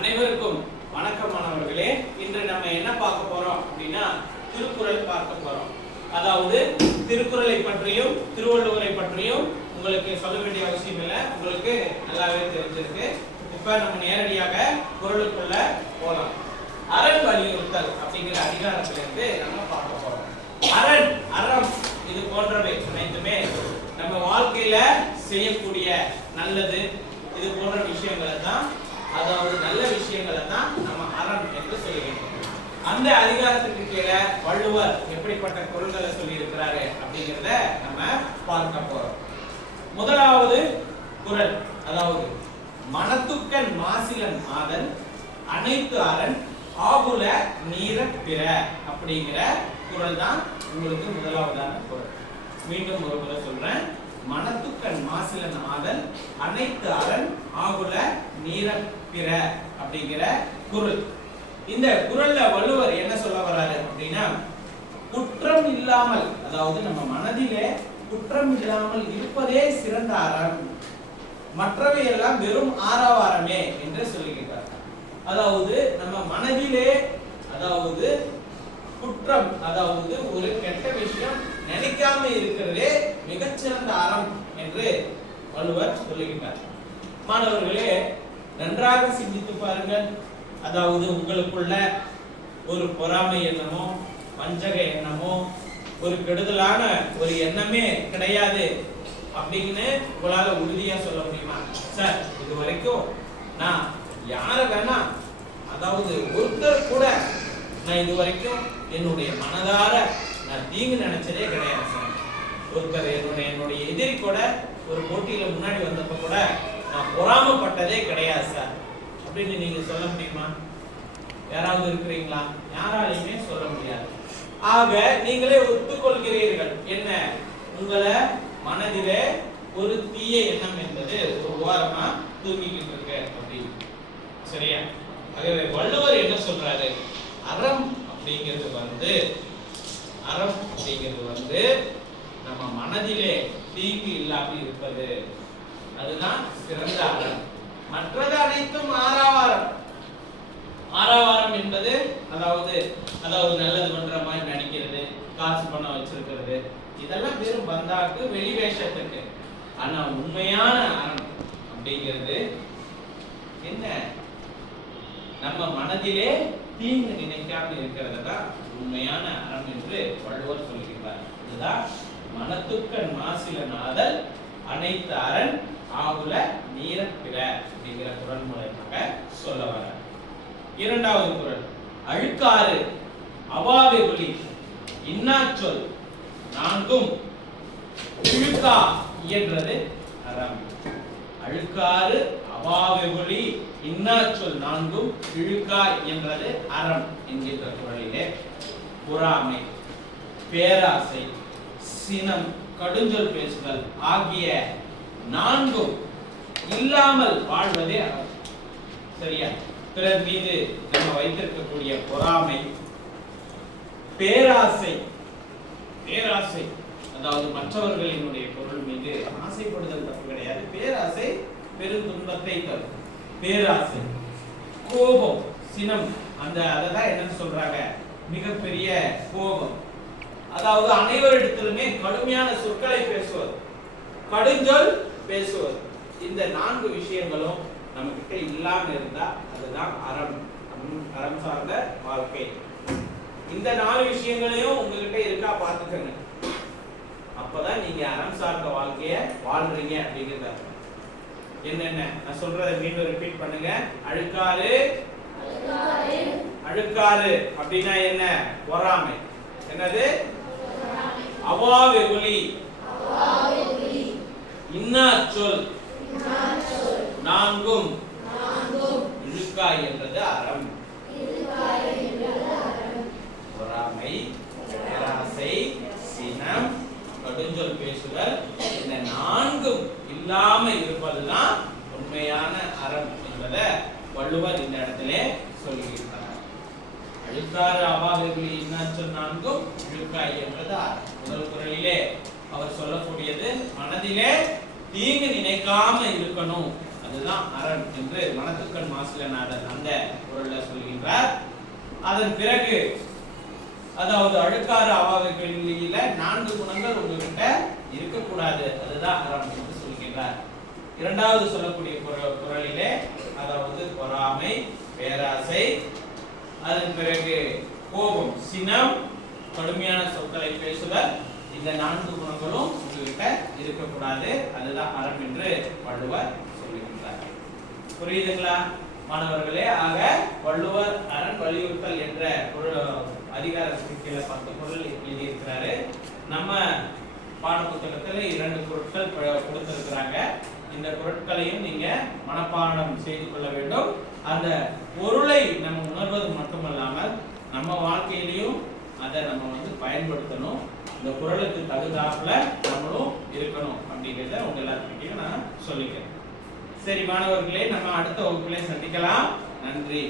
அனைவருக்கும் வணக்கம் மாணவர்களே. இன்று நம்ம என்ன பார்க்க போறோம் அப்படின்னா திருக்குறள் பார்க்க போறோம். அதாவது திருக்குறளை பற்றியும் திருவள்ளுவரை பற்றியும் உங்களுக்கு சொல்ல வேண்டிய அவசியம் இல்லை, உங்களுக்கு நல்லாவே தெரிஞ்சிருக்கு. இப்ப நம்ம நேரடியாக குறளுக்குள்ள போலாம். அரண் வலியுறுத்தல் அப்படிங்கிற அதிகாரத்திலிருந்து நம்ம பார்க்க போறோம். அரண், அறம் இது போன்றவை அனைத்துமே நம்ம வாழ்க்கையில செய்யக்கூடிய நல்லது இது போன்ற விஷயங்களை தான், அதாவது நல்ல விஷயங்களை தான் நம்ம அறம் என்று சொல்லுகிறோம். அந்த அதிகாரத்துக்கு கீழே வள்ளுவர் எப்படிப்பட்ட குறள்களை சொல்லி இருக்கிறாரு அப்படிங்கிறத நம்ம பார்க்க போறோம். முதலாவது குறள், அதாவது மனத்துக்கண் மாசிலன் ஆதல் அனைத்து அரண் ஆகுல நீர பிற அப்படிங்கிற குறள் தான் உங்களுக்கு முதலாவதான குறள். மீண்டும் ஒரு முறை சொல்றேன். மனத்துக்கண் மாசிலன் ஆதல் அனைத்து அரண் ஆகுல நீர பிற அப்படிங்கிற குறள். இந்த குறள்ல வள்ளுவர் என்ன சொல்ல வர்றாரு அப்படின்னா, குற்றம் இல்லாமல், அதாவது நம்ம மனதிலே குற்றம் இல்லாமல் இருப்பதே சிறந்த அறம், மற்றவை எல்லாம் வெறும் ஆரவாரமே என்று சொல்லுகிறார். அதாவது நம்ம மனதிலே, அதாவது குற்றம், அதாவது ஒரு கெட்ட விஷயம் நினைக்காம இருக்கிறதே மிகச்சிறந்த அறம் என்று வள்ளுவர் சொல்லுகிறார். மாணவர்களே, நன்றாக சிந்தித்து பாருங்கள். அதாவது உங்களுக்குள்ள ஒரு பொறாமை எண்ணமோ வஞ்சக எண்ணமோ ஒரு கெடுதலான ஒரு எண்ணமே கிடையாது அப்படின்னு உங்களால உறுதியா சொல்ல முடியுமா? சார், இது வரைக்கும் நான் யார வேணா, அதாவது ஒருத்தர் கூட நான் இது வரைக்கும் என்னுடைய மனதார நான் தீங்கு நினைச்சதே கிடையாது சார். ஒருத்தர் என்னுடைய எதிரி கூட ஒரு போட்டியில முன்னாடி வந்தப்ப கூட நான் பொறாமப்பட்டதே கிடையாது சார் அப்படின்னு நீங்க சொல்ல முடியுமா? யாராவது இருக்கிறீங்களா? யாராலையுமே சொல்ல முடியாது. ஆக நீங்களே ஒத்துக்கொள்கிறீர்கள் என்ன, உங்களை மனதிலே ஒரு தீய எண்ணம் என்பது ஒரு ஓரமா தூங்கிக்கிட்டு இருக்கு அப்படின்னு. சரியா? ஆகவே வள்ளுவர் என்ன சொல்றாரு, அறம் அப்படிங்கிறது வந்து நம்ம மனதிலே தீங்கு இல்லாமல் இருப்பது, அதுதான் சிறந்த அறம். மற்றது அனைத்தும் ஆரவாரம். ஆரவாரம் என்பது அதாவது நல்லது பண்ற மாதிரி நடிக்கிறது, காசு பணம் வச்சிருக்கிறது, இதெல்லாம் வெறும் பந்தாக்கு, வெளி வேஷத்துக்கு. ஆனா உண்மையான அறம் அப்படிங்கிறது என்ன, நம்ம மனதிலே தீங்கு நினைக்காம இருக்கிறது தான் உண்மையான அறம் என்று வள்ளுவர் சொல்கிறார். இதுதான் மனத்துக்கண் மாசிலன் ஆதல் அனைத்து அரண் ஆகுல நீர பிற அப்படிங்கிற குறள் மூலமாக சொல்ல வர. இரண்டாவது குறள், அழுக்காறு அவாவை ஒளி இன்னாச்சொல் நான்கும் இழுக்கா இயன்றது அறம். அழுக்காறு அவாவை ஒளி இன்னாச்சொல் நான்கும் இழுக்கா என்றது அறம் என்கின்ற குறளிலே பொறாமை, பேராசை, சினம், கடுஞ்சொல் பேசுதல் ஆகிய நான்கும் இல்லாமல் வாழ்வதே அறம். சரியா? பிறர் மீது நம்ம வைத்திருக்கக்கூடிய பொறாமை, பேராசை, அதாவது மற்றவர்களினுடைய பொருள் மீது ஆசைப்படுதல் தப்பு கிடையாது. பேராசை பெரும் துன்பத்தை தரும். பேராசை, கோபம், சினம், அததான் என்னன்னு சொல்றாங்க, மிகப்பெரிய கோபம். அதாவது அனைவரிடத்திலுமே கடுமையான சொற்களை பேசுவது, கடுஞ்சொல் பேசுவது. இந்த நான்கு விஷயங்களும் நம்ம கிட்ட இல்லாம இருந்தா அதுதான் அறம் சார்ந்த வாழ்க்கை. இந்த நாலு விஷயங்களையும் உங்ககிட்ட இருக்கா பாத்துக்கங்க. அப்பதான் நீங்க அறம் சார்ந்த வாழ்க்கைய வாழ்றீங்க அப்படிங்கிறத. என்னென்ன நான் சொல்றதை மீண்டும் ரிப்பீட் பண்ணுங்க. அழுக்காறு அப்படின்னா என்ன? பொறாமை. என்னது? அவாவை ஒளி இன்னாச்சொல் நான்கும் இழுக்கா என்றது அறம். பொறாமை, பேராசை, சினம், கடுஞ்சொல் பேசுதல், இந்த நான்கும் இல்லாம இருப்பதுதான் உண்மையான அறம் என்பதை வள்ளுவர் இந்த இடத்திலே சொல்லியிருக்கிறார். அழுக்காறு அவாவை ஒளி இன்னாச்சொல் நான்கும் இழுக்கா என்றது அறம். முதல் குறளிலே அவர் சொல்லக்கூடியது மனதிலே தீங்கு நினைக்காம இருக்கணும், அதுதான் அரண் என்று மனத்துக்கண் மாசிலநாதன் அந்த குறள்ல சொல்கின்றார். அதன் பிறகு அதாவது அழுக்காறு அவாவைகளில 4 குணங்கள் உங்ககிட்ட இருக்கக்கூடாது, அதுதான் அறம் என்று சொல்கின்றார். இரண்டாவது சொல்லக்கூடிய குறளிலே அதாவது பொறாமை, பேராசை, அதன் பிறகு கோபம், சினம், கடுமையான சொற்களை பேசுதல், இந்த 4 குணங்களும் உங்ககிட்ட இருக்கக்கூடாது, அதுதான் அறம் என்று வள்ளுவர் சொல்லுகின்றார். புரியுதுங்களா மாணவர்களே? ஆக வள்ளுவர் அரண் வலியுறுத்தல் என்ற அதிகாரத்துக்கு கீழே 10 குறள் எழுதியிருக்கிறாரு. நம்ம பாட புத்தகத்துல 2 குறட்கள் கொடுத்திருக்கிறாங்க. இந்த குறட்களையும் நீங்க மனப்பாடம் செய்து கொள்ள வேண்டும். அந்த பொருளை நம்ம உணர்வது மட்டுமல்லாமல் நம்ம வாழ்க்கையிலையும் அதை நம்ம பயன்படுத்தணும். இந்த குறளுக்கு தகுந்தாப்புல நம்மளும் இருக்கணும் அப்படிங்கிறத உங்க எல்லாத்துக்கிட்டையும் நான் சொல்லிக்கிறேன். சரி மாணவர்களே, நம்ம அடுத்த வகுப்பிலே சந்திக்கலாம். நன்றி.